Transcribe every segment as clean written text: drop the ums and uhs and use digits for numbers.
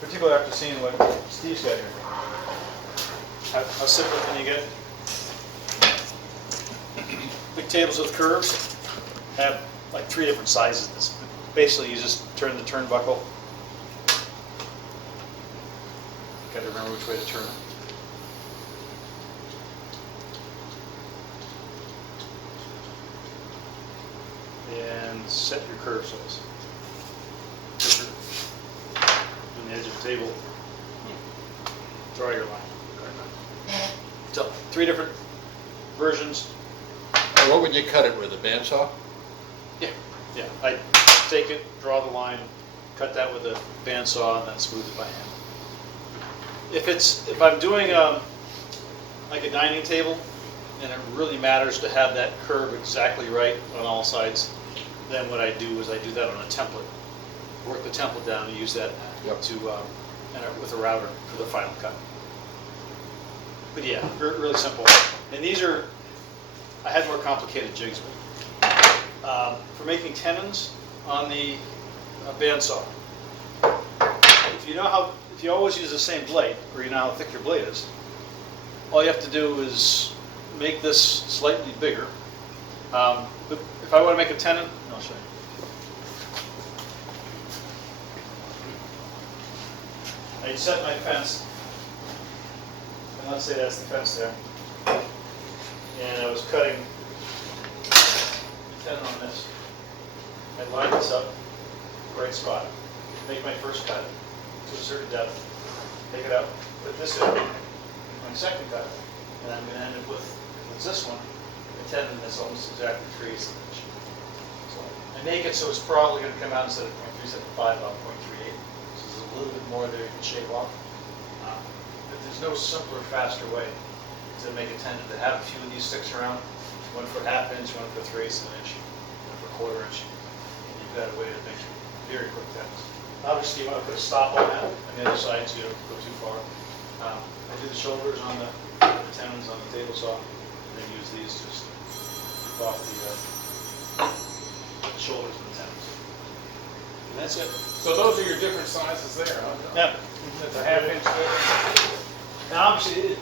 particularly after seeing what Steve's got here. How simple can you get? Big tables with curves have like 3 different sizes. Basically, you just turn the turnbuckle. Got to remember which way to turn it. And set your curve size. On the edge of the table, draw your line. So 3 different versions. What would you cut it with, a bandsaw? Yeah. I take it, draw the line, cut that with a bandsaw, and then smooth it by hand. If I'm doing like a dining table, and it really matters to have that curve exactly right on all sides, then what I do is I do that on a template. Work the template down and use that to with a router for the final cut. But yeah, really simple. And these are, I had more complicated jigs with. For making tenons on the bandsaw. If you always use the same blade, or you know how thick your blade is, all you have to do is make this slightly bigger. But if I want to make a tenon, I'll show you. I'd set my fence, and let's say that's the fence there, and I was cutting a tenon on this. I'd line this up, right spot, make my first cut to a certain depth, take it out, put this in, my second cut, and I'm going to end up with, if it's this one, a tenon that's almost exactly 3/8 inch. So I make it so it's probably going to come out instead of 0.375, about 0.38. So there's a little bit more there you can shave off. But there's no simpler, faster way to make a tenon to have a few of these sticks around. One for 1/2 inch, one for 3/8 inch, one for 1/4 inch. And you've got a way to make very quick tenons. Obviously, you want to put a stop on that on the other side so you don't go too far. I do the shoulders on the tenons on the table saw, and then use these just to rip off the shoulders of the tenons. And that's it. So those are your different sizes there, huh? Yeah. That's a 1/2 inch there. Now, obviously,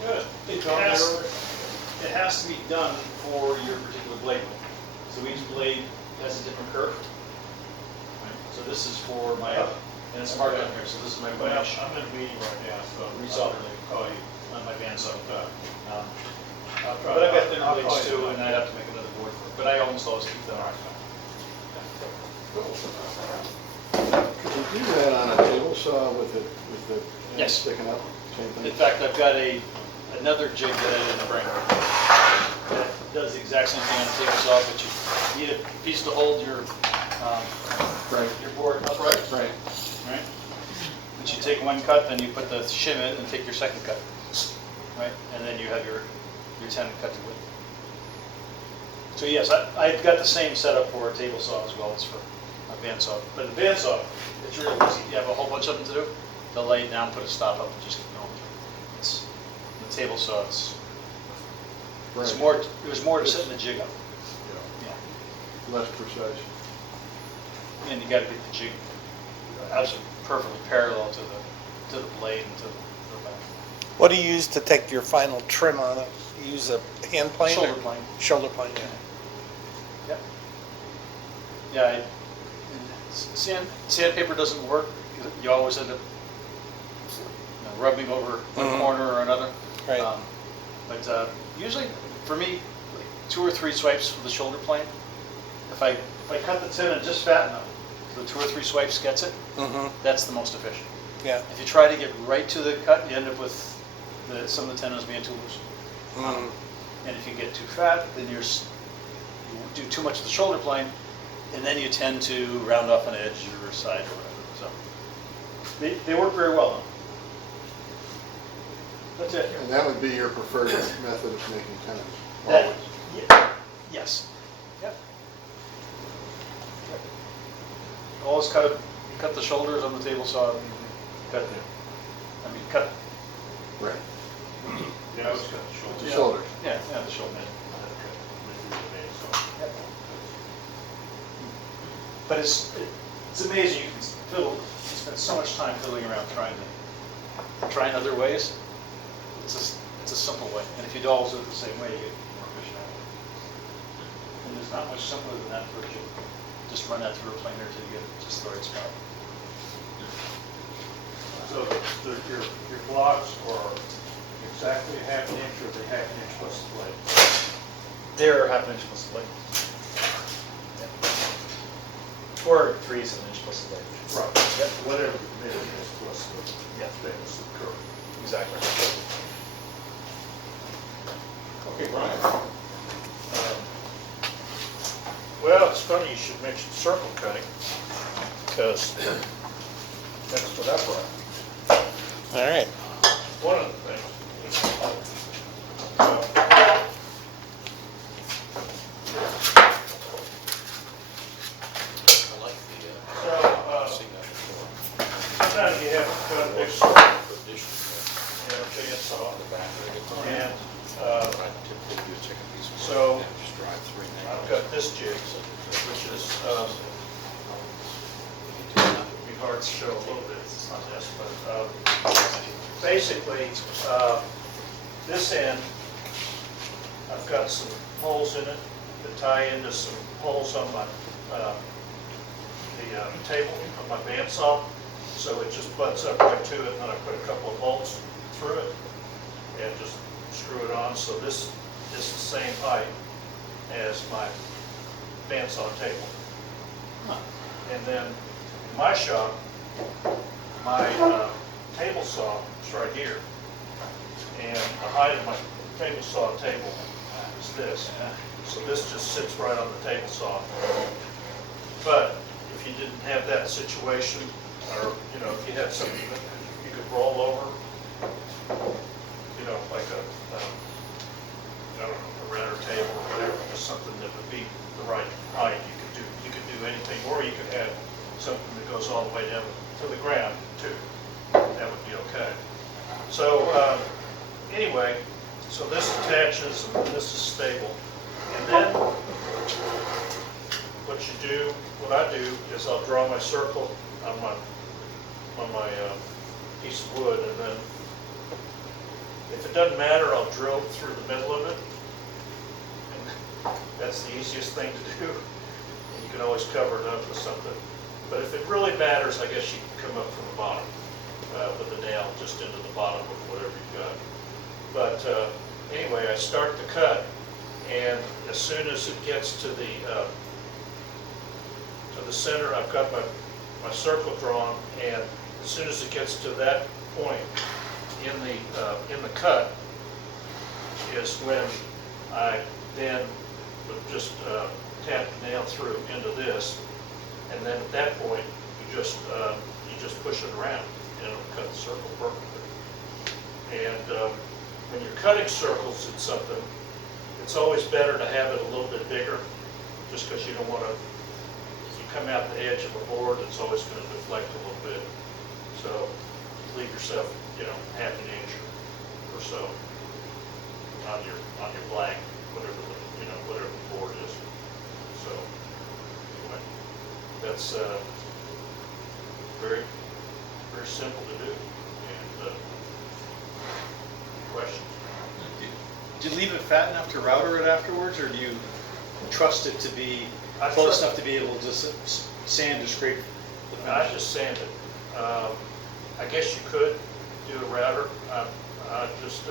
it has to be done for your particular blade length. So each blade has a different curve. Right? So this is for my, and it's marked on here, so this is my Well, wedge. I'm in a meeting right now, so. Resolve blade, call you on my bandsaw. I'll But I've got thinner I'll blades call you. too, and I'd have to make another board for it. But I almost always keep them. Could you do that on a table saw with the Yes. sticking up? Same In thing? fact, I've got another jig that I didn't bring that does the exact same thing on the table saw, but you need a piece to hold your board upright. Right. Right? Once you take one cut, then you put the shim in and take your second cut. Right? And then you have your tenon cut to width. So yes, I've got the same setup for a table saw as well as for a bandsaw. But the bandsaw, it's real easy. You have a whole bunch of them to do. They'll lay it down, put a stop up, and just keep going. It's the table saw. It's more. It was more to setting the jig up. Yeah. Less precise. And you got to get the jig absolutely perfectly parallel to the blade and to the back. What do you use to take your final trim on it? You use a hand plane? Shoulder or- plane. Shoulder plane, yeah. Yep. Yeah. Sandpaper doesn't work. You always end up rubbing over one corner or another. Right. But usually, for me, like 2 or 3 swipes for the shoulder plane. If I cut the tenon just fat enough, so 2 or 3 swipes gets it, that's the most efficient. Yeah. If you try to get right to the cut, you end up with some of the tenons being too loose. And if you get too fat, then you do too much of the shoulder plane, and then you tend to round off an edge or a side or whatever. So they work very well though. That's it. And that would be your preferred method of making tenons? That- Always? Yes. Yep. Always cut the shoulders on the table saw. Cut Right. Yeah, I was cut the shoulder. The shoulders. Yeah, the shoulder. But It's amazing, you can fiddle, you spend so much time fiddling around trying other ways. It's a simple way, and if you always do it the same way, you get more efficient out of it. And there's not much simpler than that, where you just run that through a planer till you get just the right spot. So your blocks are exactly a half an inch or the half an inch plus the blade? They're half an inch plus the blade. Or 3/8 of an inch plus the blade. Right. Yep. Whatever the dimension is plus the Yeah. thickness of the curve. Exactly. Okay, Brian. Well, it's funny you should mention circle cutting, because that's what I brought. All right. One of the things. Sometimes you have to cut a big circle in a bandsaw, and so I've got this jig, which is, be hard to show a little bit, it's not this, but basically, this end, I've got some holes in it that tie into some holes on my, the table of my bandsaw, so it just butts up right to it, and then I put a couple of bolts through it and just screw it on. So this is the same height as my bandsaw table. And then in my shop, my table saw is right here, and the height of my table saw table is this. So this just sits right on the table saw. But if you didn't have that situation, or if you had something that you could roll over, like I don't know, a router table or whatever, just something that would be the right height, you could do anything, or you could have something that goes all the way down to the ground too. That would be okay. So anyway, so this attaches and this is stable, and then what I do is I'll draw my circle on my piece of wood, and then if it doesn't matter, I'll drill through the middle of it. And that's the easiest thing to do. And you can always cover it up with something. But if it really matters, I guess you can come up from the bottom with the nail just into the bottom of whatever you've got. But anyway, I start the cut, and as soon as it gets to the center, I've got my circle drawn, and as soon as it gets to that point in the cut is when I then would just tap the nail through into this, and then at that point you just push it around and it'll cut the circle perfectly. And when you're cutting circles in something, it's always better to have it a little bit bigger, just because you don't want to. If you come out the edge of a board, it's always going to deflect a little bit. So leave yourself, half an inch or so on your blank, whatever the board is. So anyway, that's very very simple to do. And questions? Do you leave it fat enough to router it afterwards, or do you trust it to be close enough to be able to just sand or scrape the finish? I just sand it. I guess you could do a router. I just,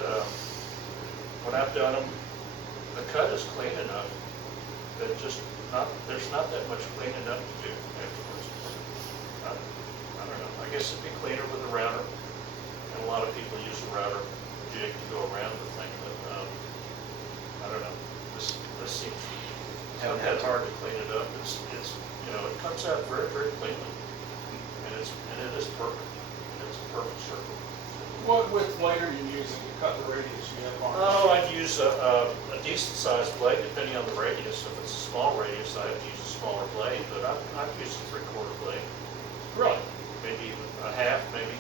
when I've done them, the cut is clean enough that there's not that much cleaning up to do afterwards. I don't know. I guess it'd be cleaner with a router, and a lot of people use a router jig to go around the thing, but I don't know. This seems not that hard to clean it up. It's it comes out very, very cleanly, and it is perfect. It's a perfect circle. What width blade are you using to cut the radius you have on? Oh, I'd use a decent sized blade depending on the radius. If it's a small radius, I'd use a smaller blade, but I'd use a 3/4 blade. Really? Maybe even a half, maybe.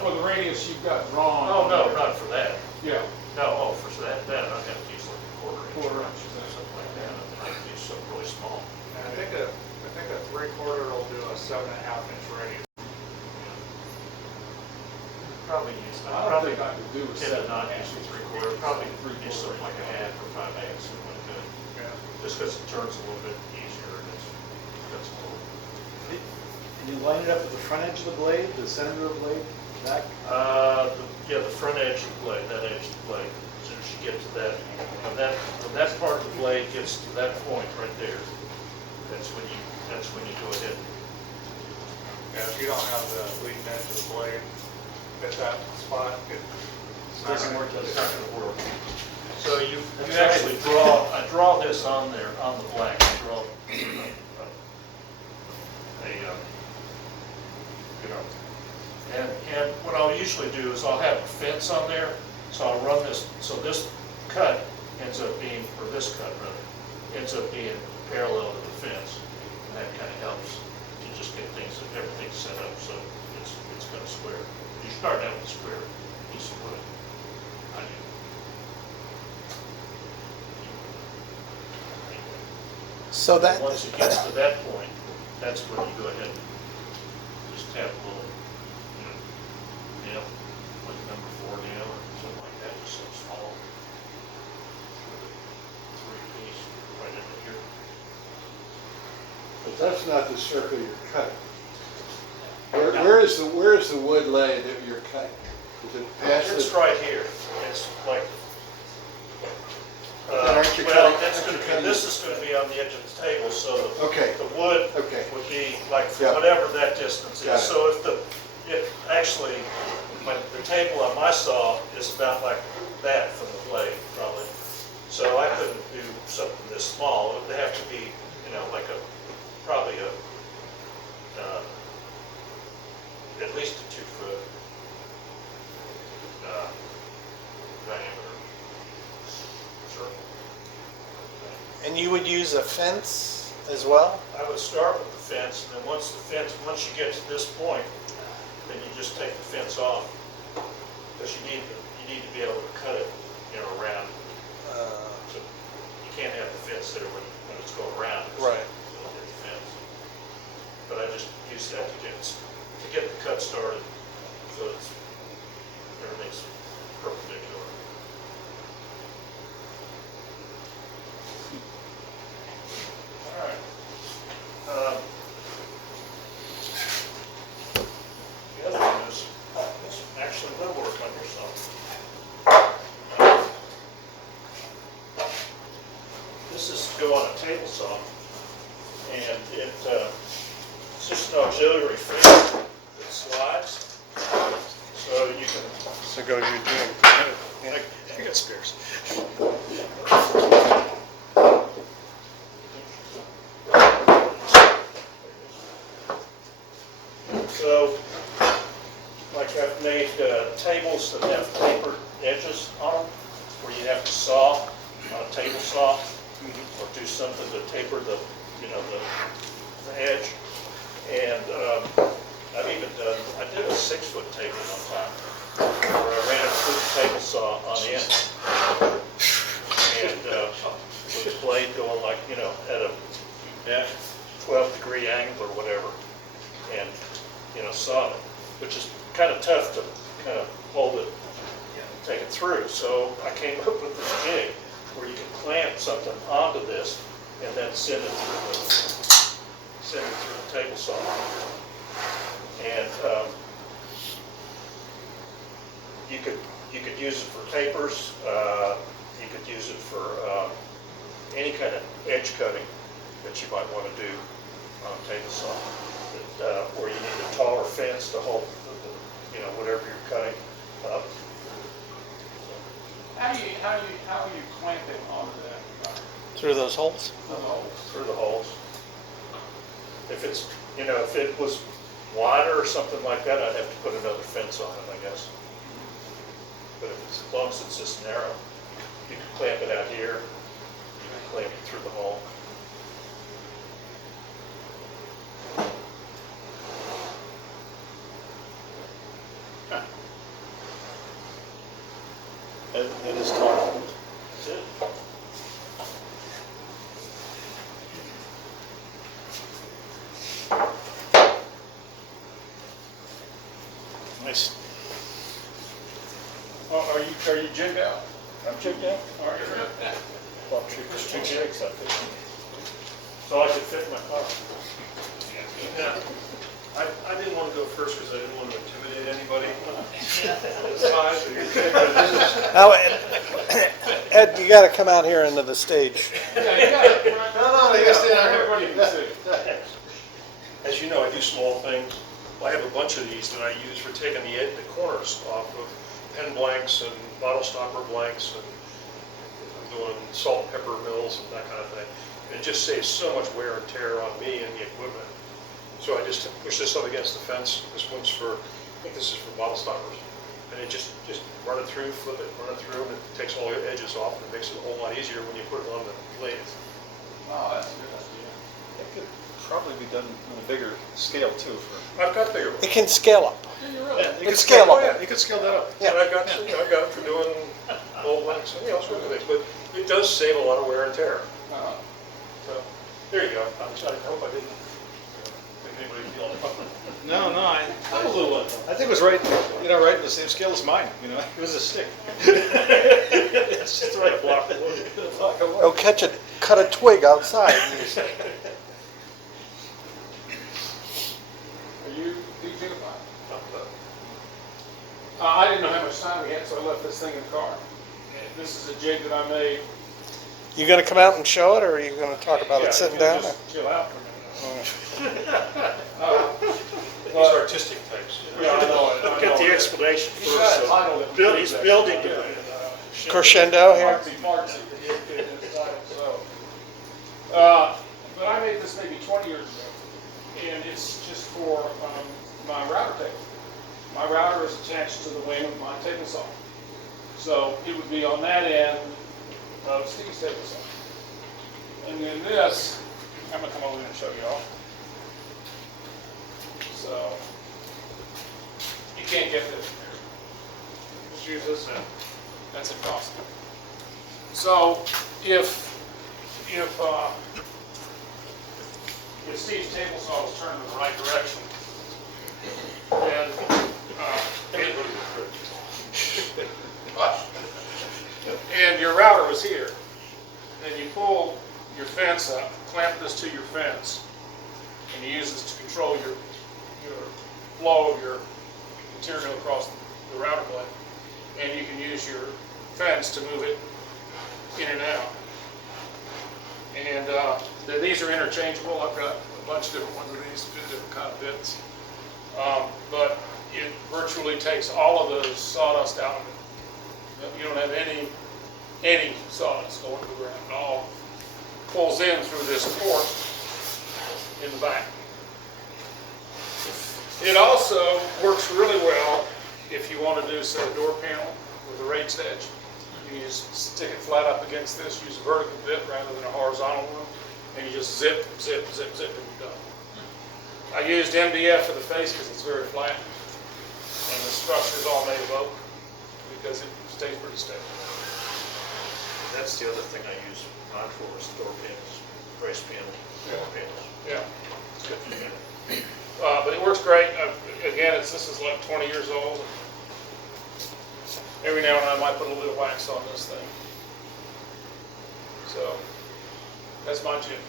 For the radius you've got drawn? Oh, no, not for that. Yeah. No, for that I'd have to use like a quarter inch. Quarter inch, or something like that. I'd have to use something really small. I think a quarter will do a 7.5 inch radius. Probably use, I don't think I could do a 10 to 9 7.5 inch inch. 3/4, probably use something like a half or 5/8, something like that. Yeah. Just because it turns a little bit easier and it's a little. And you line it up with the front edge of the blade, the center of the blade, back? Yeah, the front edge of the blade, that edge of the blade, as soon as you get to that, when that part of the blade gets to that point right there, that's when you go ahead. Yeah, if you don't have the leading edge of the blade at that spot, it's not Doesn't work. It's not gonna work. So you actually draw, I draw this on there, on the black, I draw and what I'll usually do is I'll have a fence on there, so I'll run this, so this cut ends up being, or this cut rather, ends up being parallel to the fence. And that kind of helps to just get things, everything set up so it's gonna square. You start out with a square piece of wood. I do. So that, Once it gets to that point, that's when you go ahead and just tap a little, nail, like number 4 nail or something like that, just so small. With a 3 piece right into here. But that's not the circle you're cutting. Where is the wood lay that you're cutting? Is it past It's the? right here. It's like, Then aren't you well, cutting- that's aren't gonna you be, cutting- this is gonna be on the edge of the table, so Okay. the wood Okay. would be like Yep. whatever that distance Got is. it. So if actually, the table on my saw is about like that from the blade, probably. So I couldn't do something this small. It would have to be, like probably at least a 2-foot diameter circle. and you would use a fence as well? I would start with the fence, and then once you get to this point, then you just take the fence off, because you need to be able to cut it, around. So you can't have the fence there when it's going around. 'cause Right. it'll hit the fence. But I just use that to get the cut started, so everything's perpendicular. All right. The other one is actually woodwork on your saw. This is to go on a table saw, and it's just an auxiliary frame that slides, so you can. So go to your jig. Yeah, I got spares. So, like I've made tables that have tapered edges on them, where you have to saw on a table saw, or do something to taper the edge. And I've even I did a 6-foot table one time, where I ran it through the table saw on the end. And with the blade going like, at a 12-degree angle or whatever, and, saw it, which is kind of tough to kind of hold it, take it through. So I came up with this jig where you can clamp something onto this and then send it through the table saw. And you could use it for tapers. You could use it for any kind of edge cutting that you might want to do on a table saw. Or you need a taller fence to hold whatever you're cutting up. How are you clamping onto that? Through those holes? Through the holes. If it's, if it was wider or something like that, I'd have to put another fence on it, I guess. But if it's, as long as it's just narrow, you can clamp it out here, you can clamp it through the hole. That is tall. That's it. Are you jigged out? I'm jigged out. Are you? Bought two jigs, I think. So I could fit in my car. Yeah. I didn't want to go first because I didn't want to intimidate anybody. It's fine. Now, Ed, you gotta come out here into the stage. Yeah, you got it. No, you gotta stand out here. Everybody can see. As you know, I do small things. I have a bunch of these that I use for taking the corners off of pen blanks and bottle stopper blanks, and I'm doing salt and pepper mills and that kind of thing. It just saves so much wear and tear on me and the equipment. So I just push this up against the fence. This one's for, I think this is for bottle stoppers. And it just run it through, flip it, run it through, and it takes all your edges off, and it makes it a whole lot easier when you put it on the lathe. Oh, that's a good idea. It could probably be done on a bigger scale too for. I've got bigger ones. It can scale up. Yeah, you really? It's scalable. Oh, yeah. You could scale that up. And I've got, I've got it for doing old blanks and all sorts of things, but it does save a lot of wear and tear. Uh-huh. So, there you go. I hope I didn't make anybody feel No, I I'm a little one. think it was right, right in the same scale as mine, it was a stick. It's just the right block of wood. Oh, cut a twig outside. Are you dejigified? I didn't know how much time we had, so I left this thing in the car. And this is a jig that I made. You gonna come out and show it, or are you gonna talk about Yeah, it sitting we'll down? just chill out for a minute. These are artistic types. Yeah, I know it. I Get know the it. explanation He's got a first. title that Bill, proves he's that. building Yeah. it. Crescendo here. Fartsy. in his title, so. But I made this maybe 20 years ago, and it's just for my router table. My router is attached to the wing of my table saw. So it would be on that end of Steve's table saw. And then this, I'm gonna come over here and show you all. So, you can't get this from here. Just use this end. That's impossible. So, if Steve's table saw was turned in the right direction, then and your router was here, then you pull your fence up, clamp this to your fence, and you use this to control your flow of your material across the router blade, and you can use your fence to move it in and out. And then these are interchangeable. I've got a bunch of different ones of these, different kind of bits. But it virtually takes all of the sawdust out of it. You don't have any sawdust going to the ground. It all pulls in through this port in the back. It also works really well if you want to do, say, a door panel with a raised edge. You can just stick it flat up against this, use a vertical bit rather than a horizontal one, and you just zip, zip, zip, zip, and you're done. I used MDF for the face because it's very flat, and the structure is all made of oak because it stays pretty steady. That's the other thing I use mine for is door panels, brace panels, door panels. Yeah, it's good. But it works great. Again, this is like 20 years old. Every now and then I might put a little bit of wax on this thing. So, that's my jig.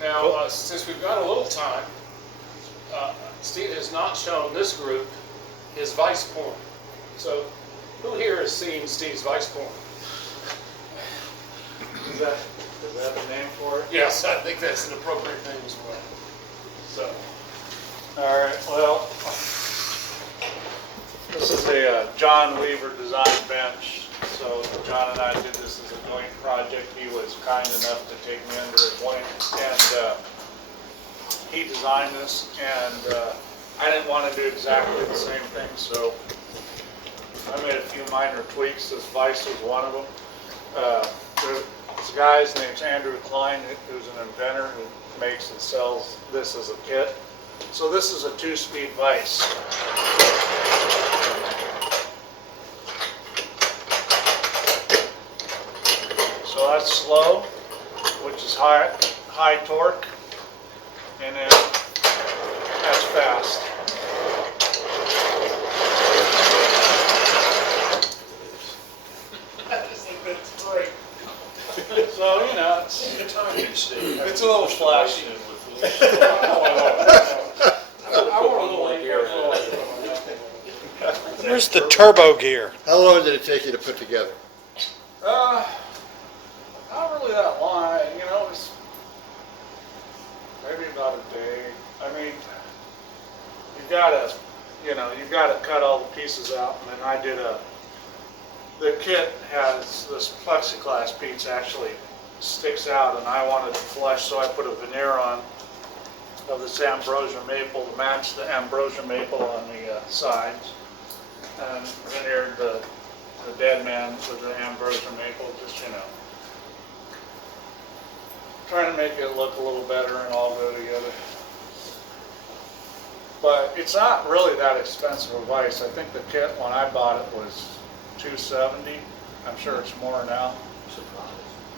Now, since we've got a little time, Steve has not shown this group his vice porn. So, who here has seen Steve's vice porn? Is that the name for it? Yes, I think that's an appropriate name as well. So, All right, well, this is a John Weaver design bench. So John and I did this as a joint project. He was kind enough to take me under his wing, and he designed this, and I didn't want to do exactly the same thing, so I made a few minor tweaks. This vise was one of them. This guy's name's Andrew Klein, who's an inventor who makes and sells this as a kit. So this is a 2-speed vise. So that's slow, which is high torque, and then that's fast. state. It's a little flashy. I want a little gear. Where's the turbo gear? How long did it take you to put together? Not really that long, you know, it's maybe about a day. I mean, you've gotta cut all the pieces out, and then the kit has this plexiglass piece actually sticks out, and I wanted to flush, so I put a veneer on of this ambrosia maple to match the ambrosia maple on the sides, and veneered the dead man with the ambrosia maple, just, trying to make it look a little better and all go together. But it's not really that expensive a vise. I think the kit when I bought it was $270. I'm sure it's more now.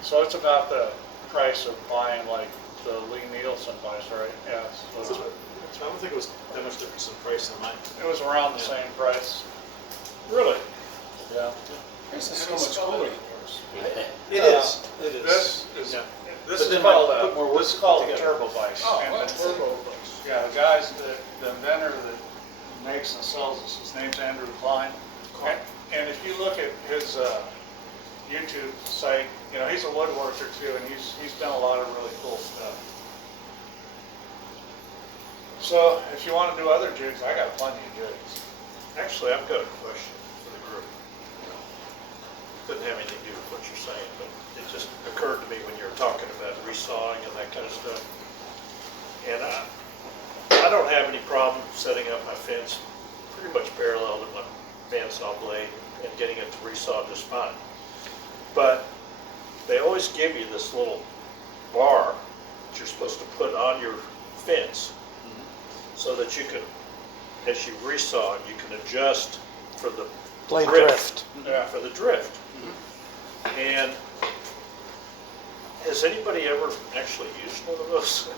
So it's about the price of buying like the Lee Nielsen vise, right? Yes. I don't think it was that much difference in price than mine. It was around the same price. Really? Yeah. This is so much cooler than yours. It is. It is. This is Yeah. this But is then called put more wood this is called a together. turbo vise. Oh, And that's the- turbo. Yeah, the guys, the inventor that makes and sells this, his name's Andrew Klein. And if you look at his YouTube site, he's a woodworker too, and he's done a lot of really cool stuff. So if you want to do other jigs, I got plenty of jigs. Actually, I've got a question for the group. Doesn't have anything to do with what you're saying, but it just occurred to me when you were talking about resawing and that kind of stuff. And I don't have any problem setting up my fence pretty much parallel to my bandsaw blade and getting it to resaw just fine. But they always give you this little bar that you're supposed to put on your fence so that you can, as you resaw, you can adjust for the Blade drift. Yeah, for the drift. And has anybody ever actually used one of those?